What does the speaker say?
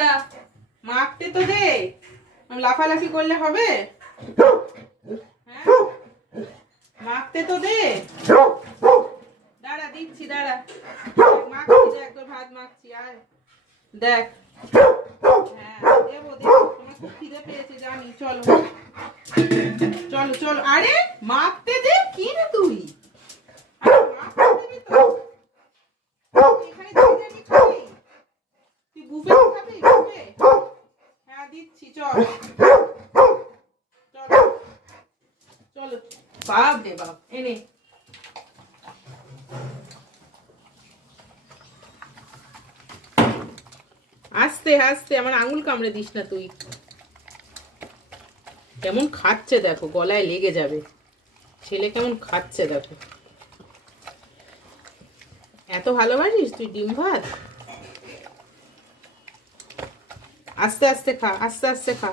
মাখতে তো দে, লাফালাফি করলে হবে? হ্যাঁ, মাখতে তো দে। দাঁড়া দিচ্ছি, দাঁড়া মাখছি, দেখ তোর ভাত মাখছি। আর দেখ, হ্যাঁ দেবো দেবো, তোমার খুব খিদে পেয়েছে জানি। চলো চলো চলো, আরে মাখতে দে। কি রে তুই, মাখতে দিবি তো? এখানে দাঁড়িয়ে দাঁড়িয়ে খাবি? তুই বুফে খাবি? বুফে? হ্যাঁ দিচ্ছি, চল চলো চলো। বাপ রে বাপ, এনে আস্তে আস্তে, আমার আঙুল কামড়ে দিস না তুই। কেমন খাচ্ছে দেখো, গলায় লেগে যাবে। ছেলে কেমন খাচ্ছে দেখো। এত ভালোবাসিস তুই ডিম ভাত? আস্তে আস্তে খা, আস্তে আস্তে খা।